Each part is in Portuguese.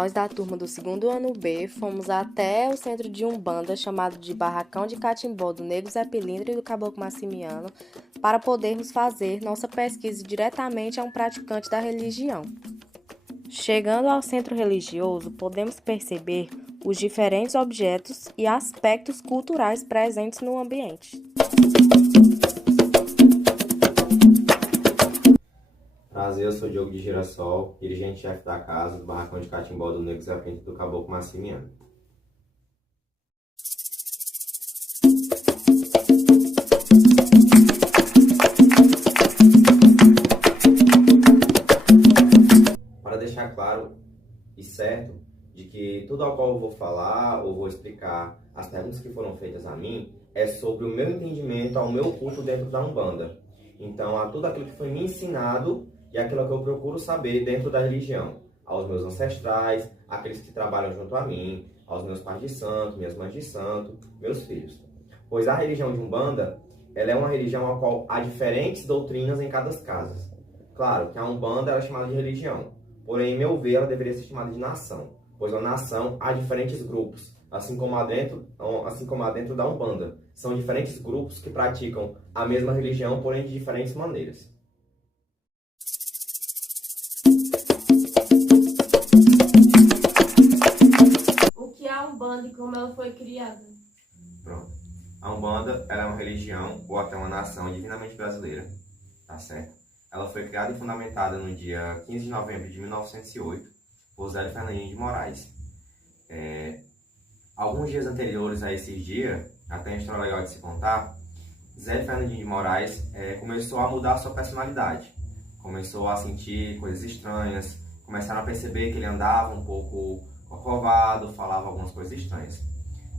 Nós, da turma do segundo ano B, fomos até o centro de Umbanda, chamado de Barracão de Catimbó, do Nego Zé Pilintra e do Caboclo Maximiano, para podermos fazer nossa pesquisa diretamente a um praticante da religião. Chegando ao centro religioso, podemos perceber os diferentes objetos e aspectos culturais presentes no ambiente. Prazer, eu sou Diogo de Girassol, dirigente-chefe da casa do Barracão de Catimbó do Nego Zé Pilintra do Caboclo Maximiano. Para deixar claro e certo de que tudo ao qual eu vou falar ou vou explicar, as perguntas que foram feitas a mim, é sobre o meu entendimento ao meu culto dentro da Umbanda. Então, a tudo aquilo que foi me ensinado e aquilo que eu procuro saber dentro da religião. Aos meus ancestrais, aqueles que trabalham junto a mim, aos meus pais de santo, minhas mães de santo, meus filhos. Pois a religião de Umbanda, ela é uma religião a qual há diferentes doutrinas em cada casa. Claro que a Umbanda é chamada de religião, porém, em meu ver, ela deveria ser chamada de nação, pois na nação há diferentes grupos, assim como há dentro da Umbanda. São diferentes grupos que praticam a mesma religião, porém de diferentes maneiras. O que é a Umbanda e como ela foi criada? Pronto. A Umbanda, ela é uma religião, ou até uma nação divinamente brasileira, tá certo? Ela foi criada e fundamentada no dia 15 de novembro de 1908, por Zélio Fernandinho de Moraes. Alguns dias anteriores a esse dia, até uma história legal de se contar, Zélio Fernandinho de Moraes começou a mudar a sua personalidade. Começou a sentir coisas estranhas, começaram a perceber que ele andava um pouco corcovado, falava algumas coisas estranhas.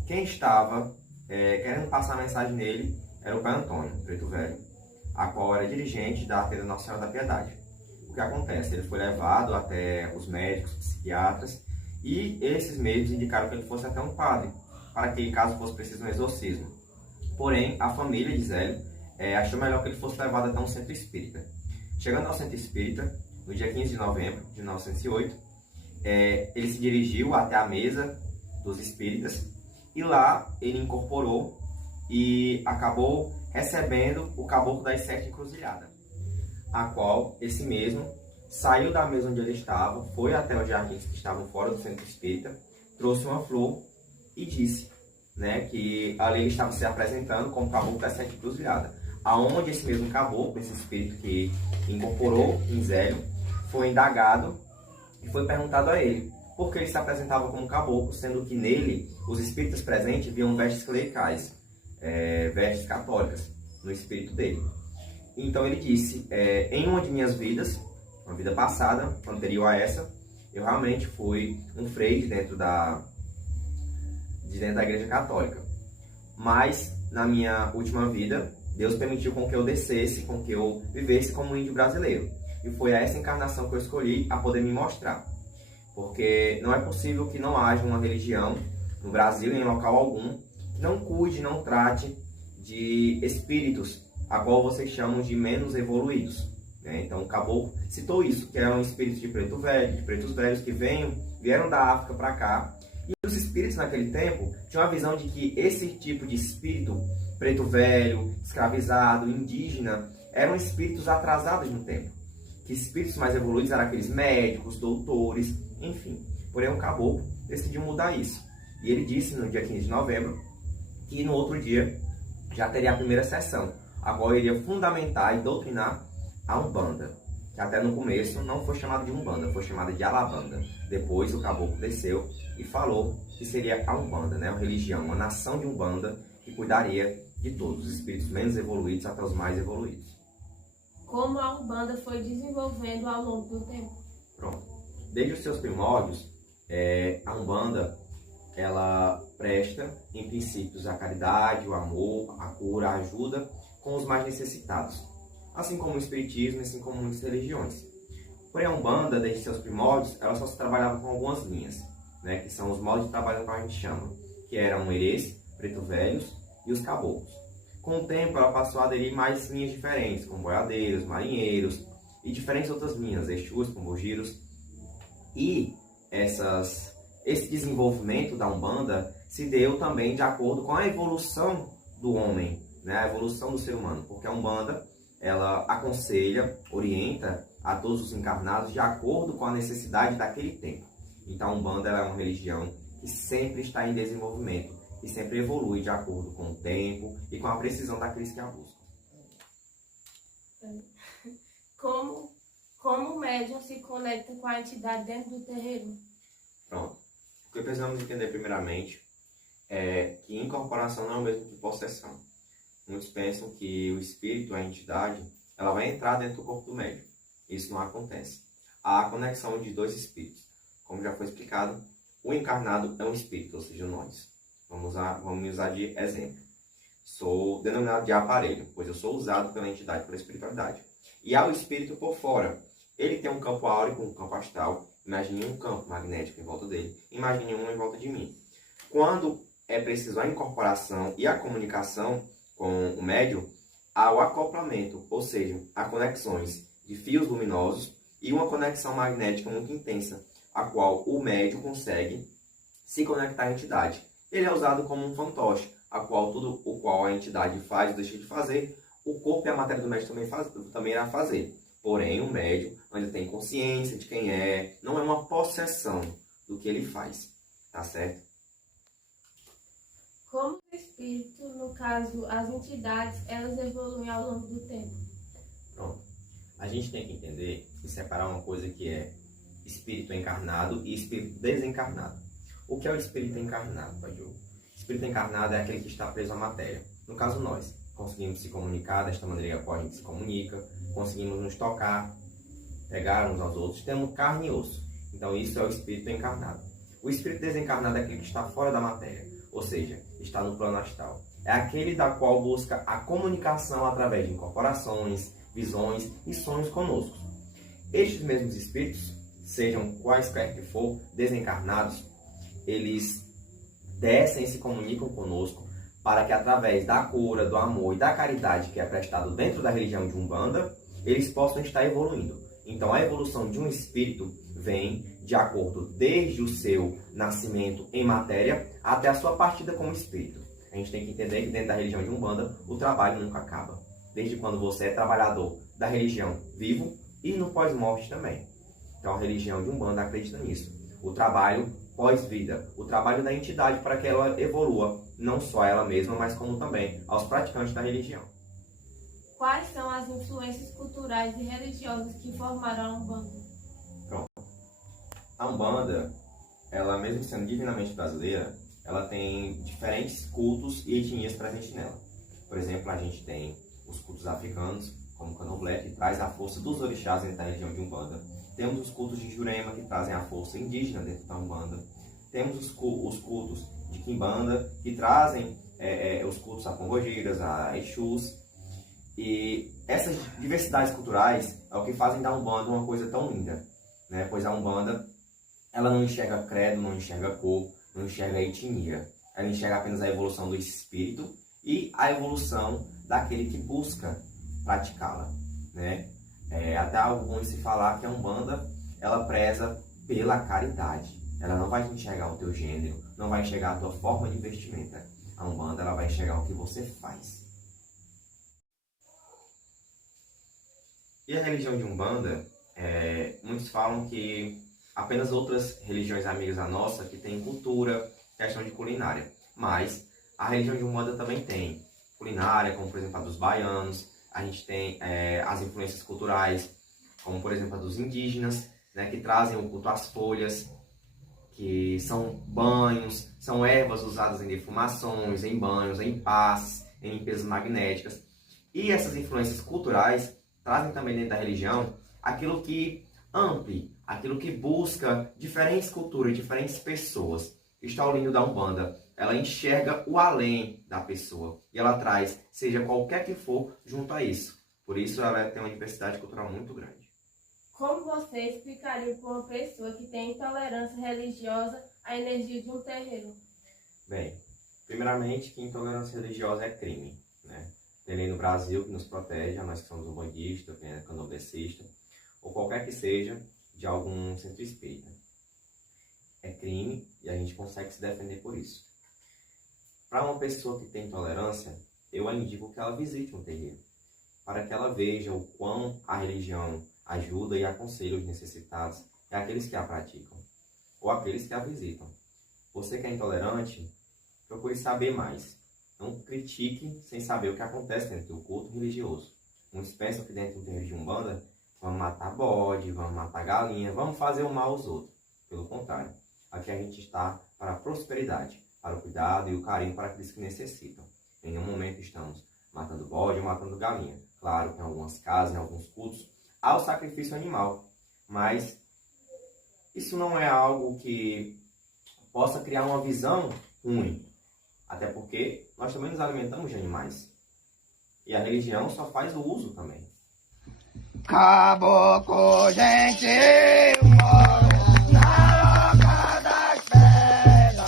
Quem estava querendo passar a mensagem nele era o Pai Antônio, preto velho, a qual era dirigente da Tenda Nossa Senhora da Piedade. O que acontece? Ele foi levado até os médicos, psiquiatras, e esses médicos indicaram que ele fosse até um padre, para que, caso fosse preciso, um exorcismo. Porém, a família de Zélio achou melhor que ele fosse levado até um centro espírita. Chegando ao centro espírita, no dia 15 de novembro de 1908, ele se dirigiu até a mesa dos espíritas, e lá ele incorporou e acabou recebendo o caboclo das 7 encruzilhadas, a qual esse mesmo saiu da mesa onde ele estava, foi até os jardins que estavam fora do centro espírita, trouxe uma flor e disse, que ali ele estava se apresentando como caboclo das 7 encruzilhadas, aonde esse mesmo caboclo, esse espírito que incorporou em Zélio, foi indagado e foi perguntado a ele por que ele se apresentava como caboclo, sendo que nele os espíritos presentes viam vestes clericais, vestes católicas, no espírito dele. Então ele disse, em uma de minhas vidas, uma vida passada, anterior a essa, eu realmente fui um freio de dentro da Igreja Católica. Mas, na minha última vida, Deus permitiu com que eu descesse, com que eu vivesse como um índio brasileiro. E foi essa encarnação que eu escolhi a poder me mostrar. Porque não é possível que não haja uma religião no Brasil, em local algum, que não cuide, não trate de espíritos, a qual vocês chamam de menos evoluídos. Então o caboclo citou isso, que eram espíritos de pretos velhos que vieram da África para cá. E os espíritos naquele tempo tinham a visão de que esse tipo de espírito, preto velho, escravizado, indígena, eram espíritos atrasados no tempo. Que espíritos mais evoluídos eram aqueles médicos, doutores, enfim. Porém o caboclo decidiu mudar isso. E ele disse no dia 15 de novembro que no outro dia já teria a primeira sessão, a qual iria fundamentar e doutrinar a Umbanda, que até no começo não foi chamada de Umbanda, foi chamada de Alabanda. Depois o caboclo desceu e falou que seria a Umbanda, uma religião, uma nação de Umbanda que cuidaria de todos, os espíritos menos evoluídos até os mais evoluídos. Como a Umbanda foi desenvolvendo ao longo do tempo? Pronto. Desde os seus primórdios, a Umbanda, ela presta, em princípios, a caridade, o amor, a cura, a ajuda com os mais necessitados, assim como o espiritismo, assim como muitas religiões. Porém, a Umbanda, desde seus primórdios, ela só se trabalhava com algumas linhas, que são os modos de trabalho que a gente chama, que eram herês, preto velhos e os caboclos. Com o tempo, ela passou a aderir mais linhas diferentes, como boiadeiros, marinheiros e diferentes outras linhas, exus, pombogiros. E esse desenvolvimento da Umbanda se deu também de acordo com a evolução do homem, né? A evolução do ser humano, porque a Umbanda, ela aconselha, orienta a todos os encarnados de acordo com a necessidade daquele tempo. Então a Umbanda ela é uma religião que sempre está em desenvolvimento e sempre evolui de acordo com o tempo e com a precisão daqueles que a buscam. Como o médium se conecta com a entidade dentro do terreiro? Pronto. O que precisamos entender primeiramente é que incorporação não é o mesmo que possessão. Muitos pensam que o espírito, a entidade, ela vai entrar dentro do corpo do médium. Isso não acontece. Há a conexão de dois espíritos. Como já foi explicado, o encarnado é um espírito, ou seja, nós. Vamos usar de exemplo. Sou denominado de aparelho, pois eu sou usado pela entidade, pela espiritualidade. E há o espírito por fora. Ele tem um campo áurico, um campo astral. Imagine um campo magnético em volta dele. Imagine um em volta de mim. Quando é preciso a incorporação e a comunicação com o médium, há o acoplamento, ou seja, há conexões de fios luminosos e uma conexão magnética muito intensa, a qual o médium consegue se conectar à entidade. Ele é usado como um fantoche, a qual tudo o qual a entidade faz ou deixa de fazer, o corpo e a matéria do médium também irá fazer. Porém, o médium ainda tem consciência de quem é, não é uma possessão do que ele faz, tá certo? Como o espírito, no caso, as entidades, elas evoluem ao longo do tempo? Pronto. A gente tem que entender e separar uma coisa que é espírito encarnado e espírito desencarnado. O que é o espírito encarnado, Pai Diogo? O espírito encarnado é aquele que está preso à matéria. No caso, nós conseguimos se comunicar desta maneira a qual a gente se comunica, conseguimos nos tocar, pegar uns aos outros, temos carne e osso. Então, isso é o espírito encarnado. O espírito desencarnado é aquele que está fora da matéria, ou seja, está no plano astral. É aquele da qual busca a comunicação através de incorporações, visões e sonhos conosco. Estes mesmos espíritos, sejam quaisquer que for, desencarnados, eles descem e se comunicam conosco para que através da cura, do amor e da caridade que é prestado dentro da religião de Umbanda, eles possam estar evoluindo. Então a evolução de um espírito vem de acordo desde o seu nascimento em matéria até a sua partida como espírito. A gente tem que entender que dentro da religião de Umbanda o trabalho nunca acaba. Desde quando você é trabalhador da religião vivo e no pós-morte também. Então a religião de Umbanda acredita nisso. O trabalho pós-vida, o trabalho da entidade para que ela evolua, não só ela mesma, mas como também aos praticantes da religião. Quais são as influências culturais e religiosas que formaram a Umbanda? Pronto. A Umbanda, ela mesmo sendo divinamente brasileira, ela tem diferentes cultos e etnias presentes nela. Por exemplo, a gente tem os cultos africanos, como o candomblé, que traz a força dos orixás dentro da religião de Umbanda. Temos os cultos de Jurema, que trazem a força indígena dentro da Umbanda. Temos os cultos de Quimbanda, que trazem os cultos a Pombogiras, a Exus. E essas diversidades culturais é o que fazem da Umbanda uma coisa tão linda, né? Pois a Umbanda, ela não enxerga credo, não enxerga cor, não enxerga etnia. Ela enxerga apenas a evolução do espírito e a evolução daquele que busca praticá-la, né? Até algo bom de se falar que a Umbanda, ela preza pela caridade. Ela não vai enxergar o teu gênero, não vai enxergar a tua forma de vestimenta. A Umbanda, ela vai enxergar o que você faz. E a religião de Umbanda, muitos falam que apenas outras religiões amigas da nossa que têm cultura, questão de culinária. Mas a religião de Umbanda também tem culinária, como por exemplo a dos baianos. A gente tem as influências culturais, como por exemplo a dos indígenas, né, que trazem o culto às folhas, que são banhos, são ervas usadas em defumações, em banhos, em passes, em limpezas magnéticas. E essas influências culturais trazem também dentro da religião aquilo que amplia, aquilo que busca diferentes culturas, diferentes pessoas. Está o lindo da Umbanda. Ela enxerga o além da pessoa e ela traz, seja qualquer que for, junto a isso. Por isso ela tem uma diversidade cultural muito grande. Como você explicaria para uma pessoa que tem intolerância religiosa a energia de um terreiro? Bem, primeiramente que intolerância religiosa é crime, né? Tem lei no Brasil que nos protege, a nós que somos umbandistas, candomblessistas, ou qualquer que seja de algum centro espírita. é crime e a gente consegue se defender por isso. Para uma pessoa que tem intolerância, eu a indico que ela visite um terreiro, para que ela veja o quão a religião ajuda e aconselha os necessitados e aqueles que a praticam, ou aqueles que a visitam. Você que é intolerante, procure saber mais. Não critique sem saber o que acontece dentro do culto religioso. Muitos pensam que dentro do terreiro de Umbanda, vamos matar bode, vamos matar galinha, vamos fazer o mal aos outros. Pelo contrário, aqui a gente está para a prosperidade, para o cuidado e o carinho para aqueles que necessitam. Em nenhum momento estamos matando bode ou matando galinha. Claro que em algumas casas, em alguns cultos, há o sacrifício animal, mas isso não é algo que possa criar uma visão ruim. Até porque nós também nos alimentamos de animais. E a religião só faz o uso também. Caboclo gentil, moro na loca das pedras.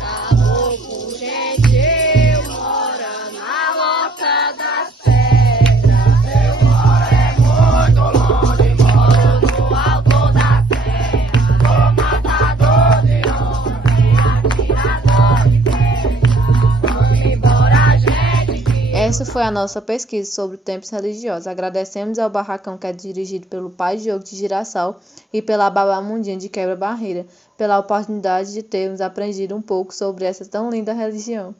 Caboclo gentil mora na loca das pedras. Eu moro muito longe, moro no alto da serra. Sou matador de onça e atirador de pedra. Vamos embora, gente. Essa foi a nossa pesquisa sobre templos religiosos. Agradecemos ao Barracão, que é dirigido pelo Pai Diogo de Girassol, e pela Babá Mundinha de Quebra Barreira, pela oportunidade de termos aprendido um pouco sobre essa tão linda religião.